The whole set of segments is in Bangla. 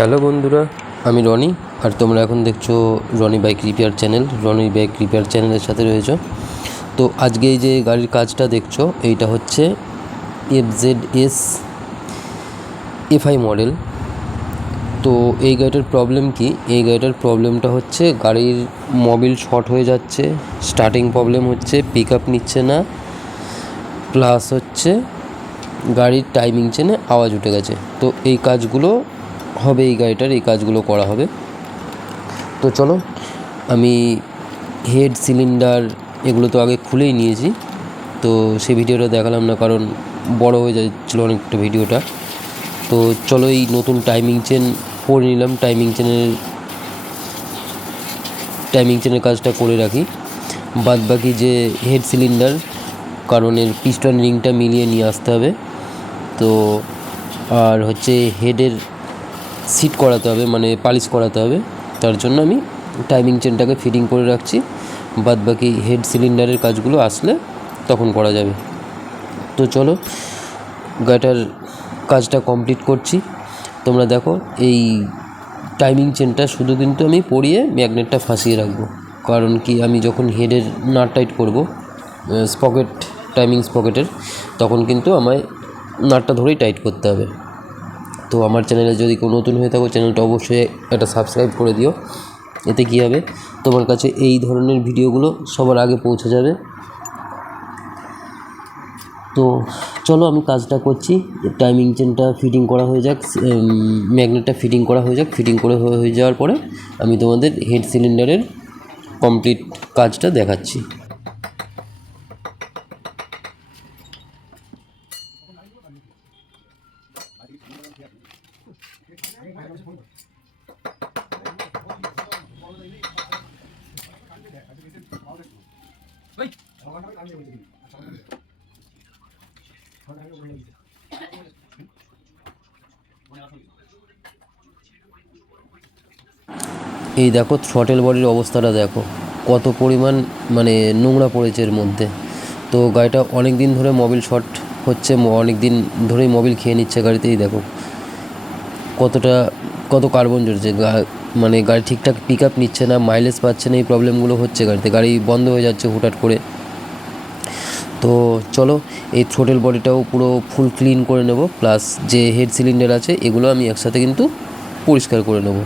হ্যালো বন্ধুরা, আমি রনি। আর তোমরা এখন দেখছো Roni bike repair channel. Roni bike repair চ্যানেলের সাথে রয়েছো। তো আজকে এই যে গাড়ির কাজটা দেখছো, এইটা হচ্ছে FZS FI মডেল। তো এই গাড়িটার প্রবলেম কি? এই গাড়িটার প্রবলেমটা হচ্ছে গাড়ির মোবিল শর্ট হয়ে যাচ্ছে, স্টার্টিং প্রবলেম হচ্ছে, পিক আপ নিচ্ছে না, প্লাস হচ্ছে গাড়ির টাইমিং চেনে আওয়াজ উঠে গেছে। তো এই কাজগুলো হবে, এই গাড়িটার এই কাজগুলো করা হবে। তো চলো, আমি হেড সিলিন্ডার এগুলো তো আগে খুলেই নিয়েছি, তো সেই ভিডিওটা দেখালাম না কারণ বড় হয়ে যাচ্ছিলো অনেকটা ভিডিওটা। তো চলো, এই নতুন টাইমিং চেন পরে নিলাম, টাইমিং চেনের কাজটা করে রাখি। বাদ বাকি যে হেড সিলিন্ডার, কারণ এর পিস্টন রিংটা মিলিয়ে নিয়ে আসতে হবে। তো আর হচ্ছে হেডের সিট করাতে হবে, মানে পালিশ করাতে হবে। তার জন্য আমি টাইমিং চেনটাকে ফিটিং করে রাখছি। বাদ বাকি হেড সিলিন্ডারের কাজগুলো আসলে তখন করা যাবে। তো চলো, গাড়িটার কাজটা কমপ্লিট করছি। তোমরা দেখো, এই টাইমিং চেনটা শুধু কিন্তু আমি পরিয়ে ম্যাগনেটটা ফাঁসিয়ে রাখবো। কারণ কি, আমি যখন হেডের নাট টাইট করবো স্পকেট, টাইমিং স্পকেটের, তখন কিন্তু আমায় নাটটা ধরেই টাইট করতে হবে। তো আমার চ্যানেলে যদি কেউ নতুন হয়ে থাকো, চ্যানেলটা অবশ্যই একটা সাবস্ক্রাইব করে দিও। এতে কী হবে, তোমার কাছে এই ধরনের ভিডিওগুলো সবার আগে পৌঁছে যাবে। তো চলো, আমি কাজটা করছি। টাইমিং চেনটা ফিটিং করা হয়ে যাক, ম্যাগনেটটা ফিটিং করা হয়ে যাক। ফিটিং করে হয়ে যাওয়ার পরে আমি তোমাদের হেড সিলিন্ডারের কমপ্লিট কাজটা দেখাচ্ছি। এই দেখো, থ্রটেল বডির অবস্থাটা দেখো, কত পরিমাণ মানে নোংরা পড়েছে এর মধ্যে। তো গাড়িটা অনেক দিন ধরে মোবিল শর্ট হচ্ছে, অনেক দিন ধরেই মোবিল খেয়ে নিচ্ছে গাড়িতেই। দেখো কত কার্বন জড়ছে, মানে গাড়ি ঠিকঠাক পিক আপ নিচ্ছে না, মাইলেজ পাচ্ছে না। এই প্রবলেমগুলো হচ্ছে গাড়িতে, গাড়ি বন্ধ হয়ে যাচ্ছে হুটহাট করে। তো চলো, এই থ্রোটেল বডিটাও পুরো ফুল ক্লিন করে নেব, প্লাস যে হেড সিলিন্ডার আছে এগুলো আমি একসাথে কিন্তু পরিষ্কার করে নেব।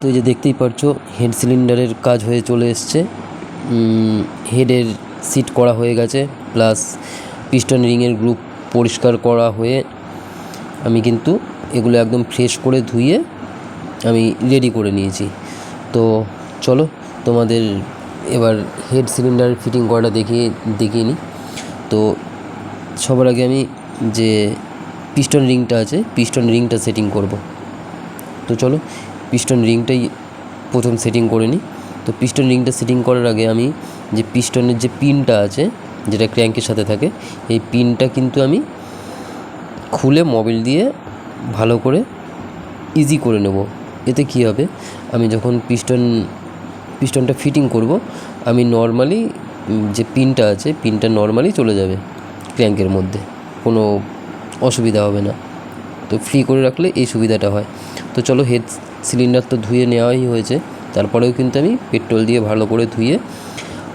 তো এই যে দেখতেই পারছো, হেড সিলিন্ডারের কাজ হয়ে চলে এসছে, হেডের সিট করা হয়ে গেছে, প্লাস পিস্টন রিংয়ের গ্রুপ পরিষ্কার করা হয়ে আমি কিন্তু এগুলো একদম ফ্রেশ করে ধুয়ে আমি রেডি করে নিয়েছি। তো চলো, তোমাদের এবার হেড সিলিন্ডার ফিটিং করাটা দেখিয়ে নিই। তো সবার আগে আমি যে পিস্টন রিংটা আছে, পিস্টন রিংটা সেটিং করব। তো চলো, পিস্টন রিংটাই প্রথম সেটিং করে নিই। তো পিস্টন রিংটা সেটিং করার আগে আমি যে পিস্টনের যে পিনটা আছে, যেটা ক্র্যাঙ্কের সাথে থাকে, এই পিনটা কিন্তু আমি খুলে মোবিল দিয়ে ভালো করে ইজি করে নেব। এতে কী হবে, আমি যখন পিস্টনটা ফিটিং করব, আমি নর্মালি যে পিনটা আছে, পিনটা নর্মালি চলে যাবে ক্র্যাঙ্কের মধ্যে, কোনো অসুবিধা হবে না। তো ফ্রি করে রাখলে এই সুবিধাটা হয়। তো চলো, হেড সিলিন্ডার তো ধুয়ে নেওয়াই হয়েছে, তারপরেও কিন্তু আমি পেট্রোল দিয়ে ভালো করে ধুয়ে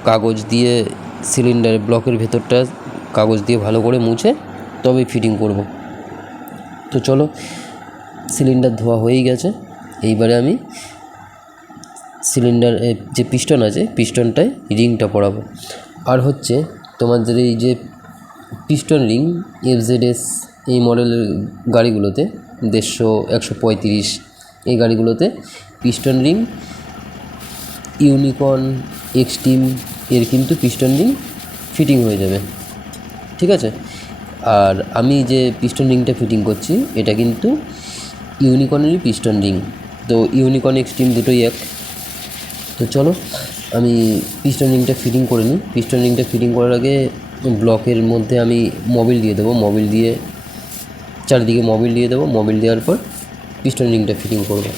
কাগজ দিয়ে সিলিন্ডার ব্লকের ভেতরটা কাগজ দিয়ে ভালো করে মুছে তবে ফিটিং করব। তো চলো, সিলিন্ডার ধোয়া হয়েই গেছে। এইবারে আমি সিলিন্ডার যে পিস্টন আছে পিস্টনটায় রিংটা পরাবো। আর হচ্ছে তোমাদের এই যে পিস্টন রিং FZS এই মডেলের গাড়িগুলোতে 150 135 এই গাড়িগুলোতে পিস্টন রিং ইউনিকর্ন এক্সট্রিম এর কিন্তু পিস্টন রিং ফিটিং হয়ে যাবে, ঠিক আছে। আর আমি যে পিস্টন রিংটা ফিটিং করছি এটা কিন্তু ইউনিকর্নেরই পিস্টন রিং, তো ইউনিকর্ন এক্সট্রিম দুটোই এক। তো চলো আমি পিস্টন রিংটা ফিটিং করে নিই। পিস্টন রিংটা ফিটিং করার আগে ব্লকের মধ্যে আমি মোবিল দিয়ে দেবো, মোবিল দিয়ে চারিদিকে মোবিল দিয়ে দেবো, মোবিল দেওয়ার পর পিস্টন রিংটা ফিটিং করবো।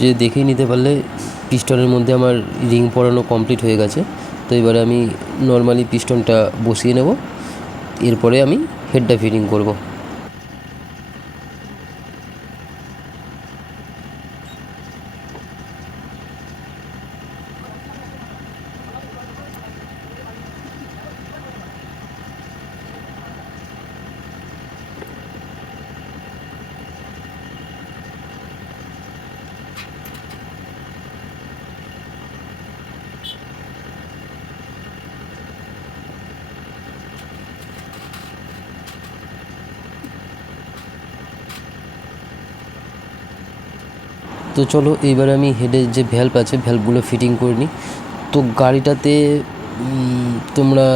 যে দেখেই নিতে পারলে পিস্টনের মধ্যে আমার রিং পরানো কমপ্লিট হয়ে গেছে। তো এবারে আমি নর্মালি পিস্টনটা বসিয়ে নেব, এরপরে আমি হেডটা ফিটিং করব। তো চলো এইবারে আমি হেডের যে ভ্যালভ আছে ভ্যালভগুলো ফিটিং করে নিই। তো গাড়িটাতে তোমরা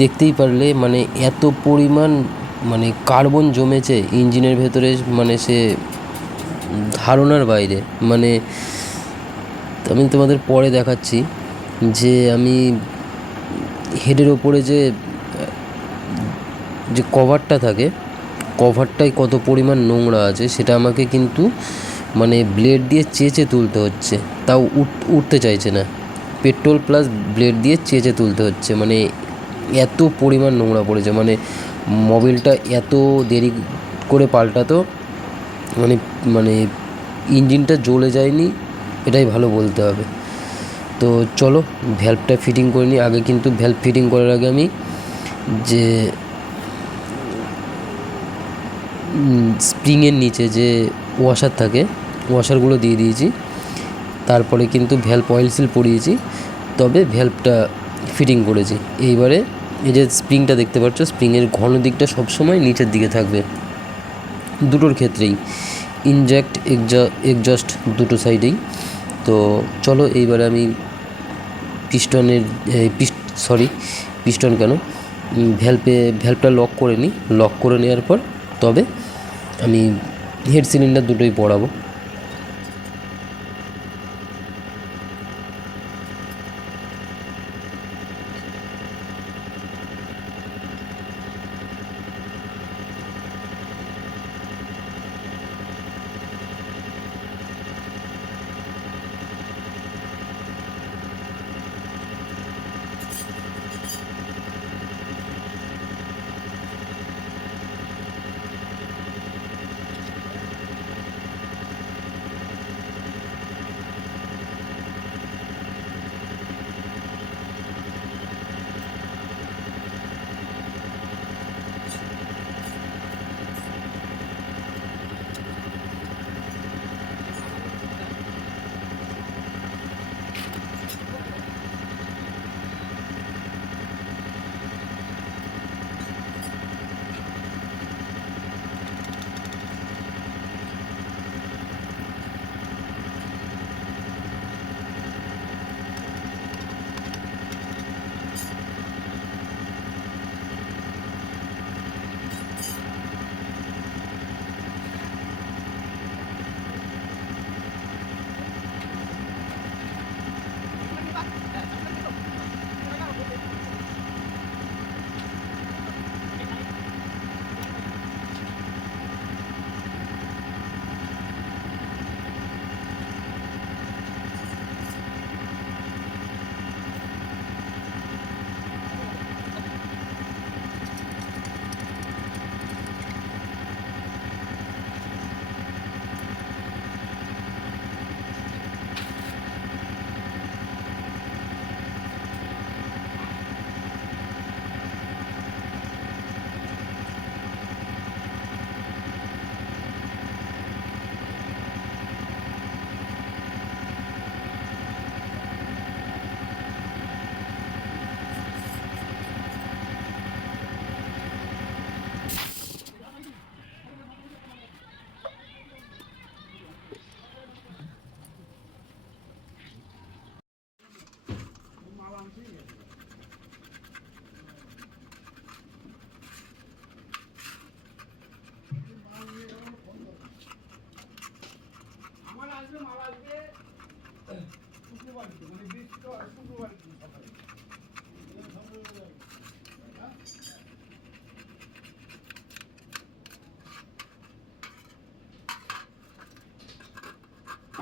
দেখতেই পারলে মানে এত পরিমাণ মানে কার্বন জমেছে ইঞ্জিনের ভেতরে, মানে সে ধারণার বাইরে। মানে আমি তোমাদের পরে দেখাচ্ছি যে আমি হেডের ওপরে যে যে কভারটা থাকে কভারটায় কত পরিমাণ নোংরা আছে সেটা আমাকে কিন্তু মানে ব্লেড দিয়ে চেঁচে তুলতে হচ্ছে, তাও উঠতে চাইছে না। পেট্রোল প্লাস ব্লেড দিয়ে চেঁচে তুলতে হচ্ছে, মানে এত পরিমাণ নোংরা পড়েছে। মানে মোবিলটা এত দেরি করে পাল্টাতো, মানে মানে ইঞ্জিনটা জ্বলে যায়নি এটাই ভালো বলতে হবে। তো চলো ভ্যালভটা ফিটিং করে নিই। আগে কিন্তু ভ্যালভ ফিটিং করার আগে আমি যে স্প্রিংয়ের নিচে যে ওয়াশার থাকে ওয়াশারগুলো দিয়ে দিয়েছি, তারপরে কিন্তু ভ্যালভ অয়েল সিল পরিয়েছি, তবে ভ্যালভটা ফিটিং করেছি। এইবারে এই যে স্প্রিংটা দেখতে পাচ্ছ, স্প্রিংয়ের ঘন দিকটা সবসময় নিচের দিকে থাকবে দুটোর ক্ষেত্রেই, ইনজেক্ট এক্সজস্ট দুটো সাইডেই। তো চলো এইবারে আমি পিস্টনের পিস্টন কেন ভ্যালভটা লক করে নিই। লক করে নেওয়ার পর তবে আমি হেড সিলিন্ডার দুটোই পরাবো।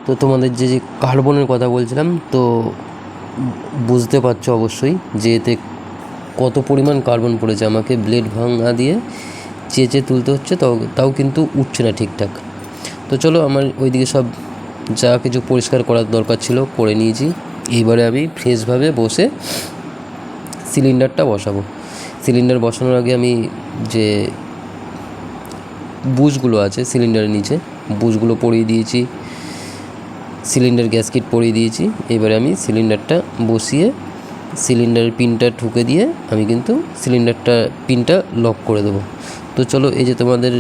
তো তোমাদের যে কার্বনের কথা বলছিলাম, তো বুঝতে পারছো অবশ্যই যে এতে কত পরিমাণ কার্বন পড়েছে। আমাকে ব্লেড ভাঙা দিয়ে চেঁচে তুলতে হচ্ছে, তাও কিন্তু উঠছে না ঠিকঠাক। তো চলো, আমার ওইদিকে সব যা কিছু পরিষ্কার করার দরকার ছিল করে নিয়েছি। এইবারে আমি ফ্রেশভাবে বসে সিলিন্ডারটা বসাবো। সিলিন্ডার বসানোর আগে আমি যে বুশগুলো আছে সিলিন্ডারের নিচে, বুশগুলো পরিয়ে দিয়েছি, সিলিন্ডার গ্যাসকিট পরিয়ে দিয়েছি। এবারে আমি সিলিন্ডারটা বসিয়ে সিলিন্ডারের পিনটা ঠুকে দিয়ে আমি কিন্তু সিলিন্ডারটা পিনটা লক করে দেবো। তো চলো, এই যে তোমাদের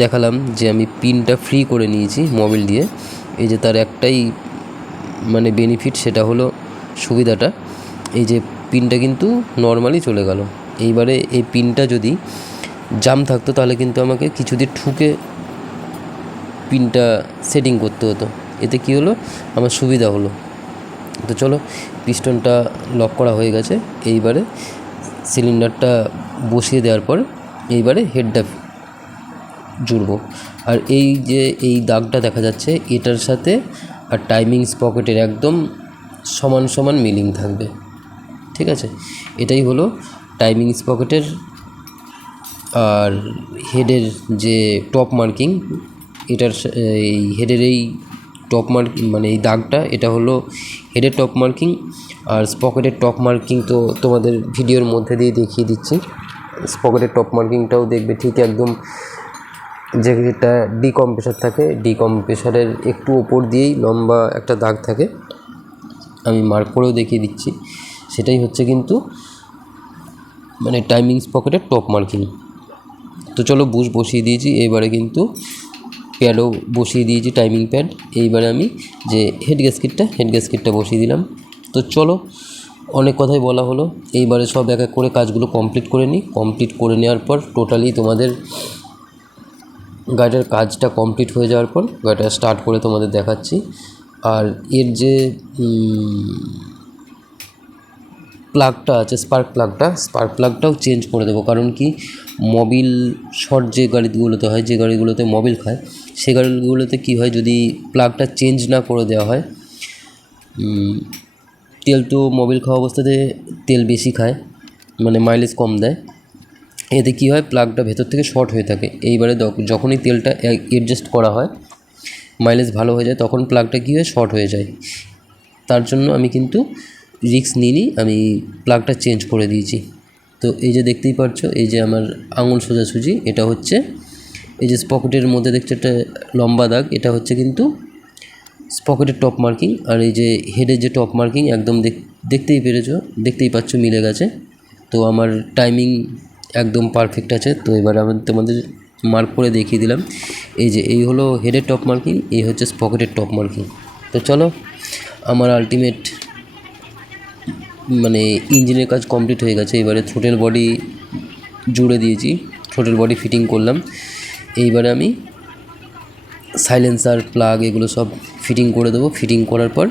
দেখালাম যে আমি পিনটা ফ্রি করে নিয়েছি মোবিল দিয়ে। এই যে তার একটাই মানে বেনিফিট, সেটা হলো সুবিধাটা, এই যে পিনটা কিন্তু নর্মালি চলে গেল। এইবারে এই পিনটা যদি জাম থাকতো তাহলে কিন্তু আমাকে কিছু দিয়ে ঠুকে পিনটা সেটিং করতে হতো। এতে কী হলো, আমার সুবিধা হলো। তো চলো, পিস্টনটা লক করা হয়ে গেছে। এইবারে সিলিন্ডারটা বসিয়ে দেওয়ার পর এইবারে হেডটা জুড়বো। আর এই যে এই দাগটা দেখা যাচ্ছে, এটার সাথে আর টাইমিং স্পকেটের একদম সমান সমান মিলিং থাকবে, ঠিক আছে? এটাই হলো টাইমিং স্পকেটের আর হেডের যে টপ মার্কিং। এটার এই হেডের এই টপ মার্কিং মানে এই দাগটা, এটা হলো হেডের টপ মার্কিং। আর স্পকেটের টপ মার্কিং তো তোমাদের ভিডিওর মধ্যে দিয়ে দেখিয়ে দিচ্ছি। স্পকেটের টপ মার্কিংটাও দেখবে ঠিক একদম যেটা ডিকম্প্রেসার থাকে, ডিকম্প্রেসারের একটু ওপর দিয়েই লম্বা একটা দাগ থাকে, আমি মার্ক করেও দেখিয়ে দিচ্ছি। সেটাই হচ্ছে কিন্তু মানে টাইমিং স্পকেটের টপ মার্কিং। তো চলো, বুশ বসিয়ে দিয়েছি, এইবারে কিন্তু প্যাডও বসিয়ে দিয়েছি, টাইমিং প্যাড। এইবারে আমি যে হেড গ্যাসকিটটা বসিয়ে দিলাম। তো চলো, অনেক কথাই বলা হলো, এইবারে সব এক এক করে কাজগুলো কমপ্লিট করে নিই। কমপ্লিট করে নেওয়ার পর টোটালি তোমাদের গাড়িটার কাজটা কমপ্লিট হয়ে যাওয়ার পর গাড়িটা স্টার্ট করে তোমাদের দেখাচ্ছি। আর এর যে প্লাগটা আছে, স্পার্ক প্লাগটাও চেঞ্জ করে দেবো। কারণ কি, মোবিল শর্ট যে গাড়িগুলোতে হয়, যে গাড়িগুলোতে মোবিল খায়, সেই গাড়িগুলোতে কী হয়, যদি প্লাগটা চেঞ্জ না করে দেওয়া হয়, তেল তো মোবিল খাওয়া অবস্থাতে তেল বেশি খায়, মানে মাইলেজ কম দেয়। এতে কী হয়, প্লাগটা ভেতর থেকে শর্ট হয়ে থাকে। এইবারে যখনই তেলটা অ্যাডজাস্ট করা হয়, মাইলেজ ভালো হয়ে যায়, তখন প্লাগটা কী হয়, শর্ট হয়ে যায়। তার জন্য আমি কিন্তু রিস্ক নিইনি, আমি প্লাগটা চেঞ্জ করে দিয়েছি। তো এই যে দেখতেই পাচ্ছ, এই যে আমার আঙুল সোজাসুজি, এটা হচ্ছে এই যে স্পকেটের মধ্যে দেখছো একটা লম্বা দাগ, এটা হচ্ছে কিন্তু স্পকেটের টপ মার্কিং। আর এই যে হেডের যে টপ মার্কিং, একদম দেখতেই পাচ্ছ মিলে গেছে। তো আমার টাইমিং একদম পারফেক্ট আছে। তো এবার আমি তোমাদের মার্ক করে দেখিয়ে দিলাম। এই হলো হেডের টপ মার্কিং, এই হচ্ছে স্পকেটের টপ মার্কিং। তো চলো, আমার আলটিমেট মানে ইঞ্জিনের কাজ কমপ্লিট হয়ে গেছে। এবারে থ্রোটেল বডি জুড়ে দিয়েছি, থ্রোটেল বডি ফিটিং করলাম। এইবারে আমি সাইলেন্সার, প্লাগ এগুলো সব ফিটিং করে দেবো। ফিটিং করার পর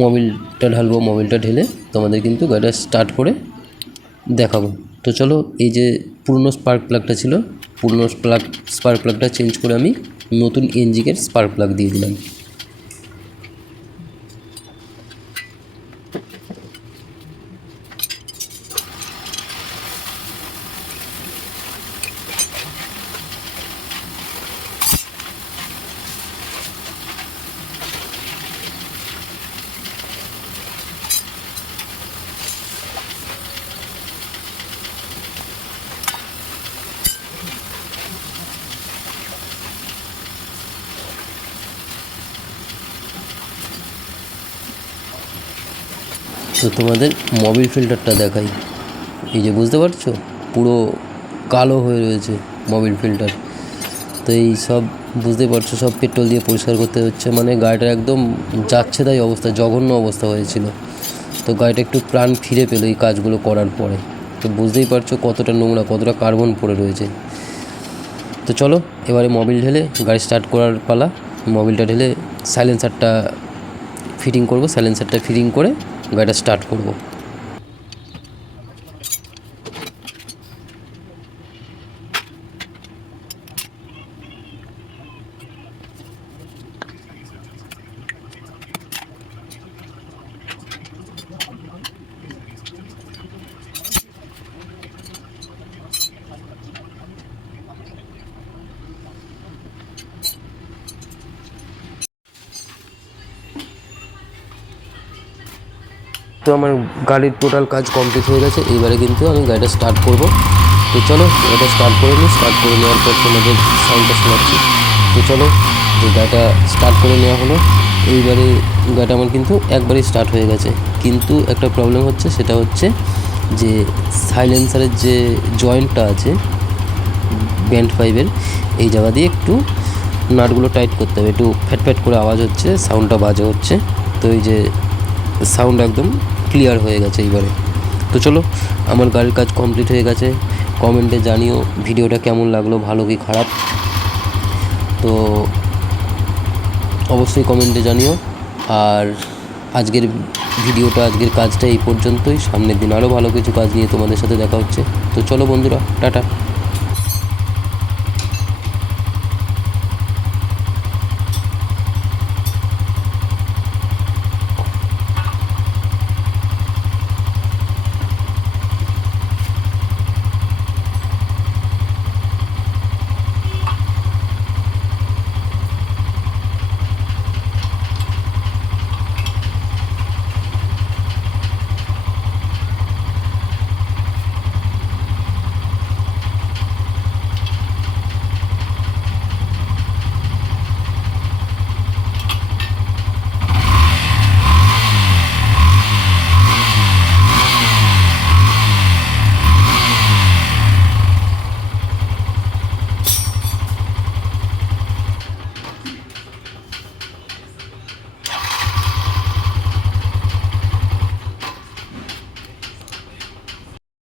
মোবিলটা ঢালবো, মোবিলটা ঢেলে তোমাদের কিন্তু গাড়িটা স্টার্ট করে দেখাবো। তো চলো, এই যে পুরনো স্পার্ক প্লাগটা ছিল, পুরনো স্পার্ক প্লাগটা চেঞ্জ করে আমি নতুন এনজিকের স্পার্ক প্লাগ দিয়ে দিলাম। তো তোমাদের মোবিল ফিল্টারটা দেখাই। এই যে বুঝতে পারছো, পুরো কালো হয়ে রয়েছে মোবিল ফিল্টার। তো এই সব বুঝতে পারছো, সব পেট্রোল দিয়ে পরিষ্কার করতে হচ্ছে। মানে গাড়িটা একদম যাচ্ছে তাই অবস্থা, জঘন্য অবস্থা হয়েছিল। তো গাড়িটা একটু প্রাণ ফিরে পেলো এই কাজগুলো করার পরে। তো বুঝতেই পারছো কতটা নোংরা, কতটা কার্বন পড়ে রয়েছে। তো চলো, এবারে মোবিল ঢেলে গাড়ি স্টার্ট করার পালা। মোবিলটা ঢেলে সাইলেন্সারটা ফিটিং করব, সাইলেন্সারটা ফিটিং করে গাড়িটা স্টার্ট করব। তো আমার গাড়ির টোটাল কাজ কমপ্লিট হয়ে গেছে, এইবারে কিন্তু আমি গাড়িটা স্টার্ট করব। তো চলো গাড়িটা স্টার্ট করে নিই। স্টার্ট করে নেওয়ার পর তোমাদের সাউন্ডটা শোনাচ্ছি। তো চলো, যে গাড়িটা স্টার্ট করে নেওয়া হলো। এইবারে গাড়িটা আমার কিন্তু একবারেই স্টার্ট হয়ে গেছে, কিন্তু একটা প্রবলেম হচ্ছে, সেটা হচ্ছে যে সাইলেন্সারের যে জয়েন্টটা আছে ব্যান্ড পাইপের, এই জায়গা দিয়ে একটু নাটগুলো টাইট করতে হবে। একটু ফ্যাট ফ্যাট করে আওয়াজ হচ্ছে, সাউন্ডটা বাজে হচ্ছে। তো এই যে সাউন্ড একদম ক্লিয়ার হয়ে গেছে এইবারে। তো চলো, আমার গাড়ির কাজ কমপ্লিট হয়ে গেছে। কমেন্টে জানিও ভিডিওটা কেমন লাগলো, ভালো কি খারাপ। তো অবশ্যই কমেন্টে জানিও। আর আজকের ভিডিওটা, আজকের কাজটা এই পর্যন্তই। সামনের দিন আরও ভালো কিছু কাজ নিয়ে তোমাদের সাথে দেখা হচ্ছে। তো চলো বন্ধুরা, টাটা।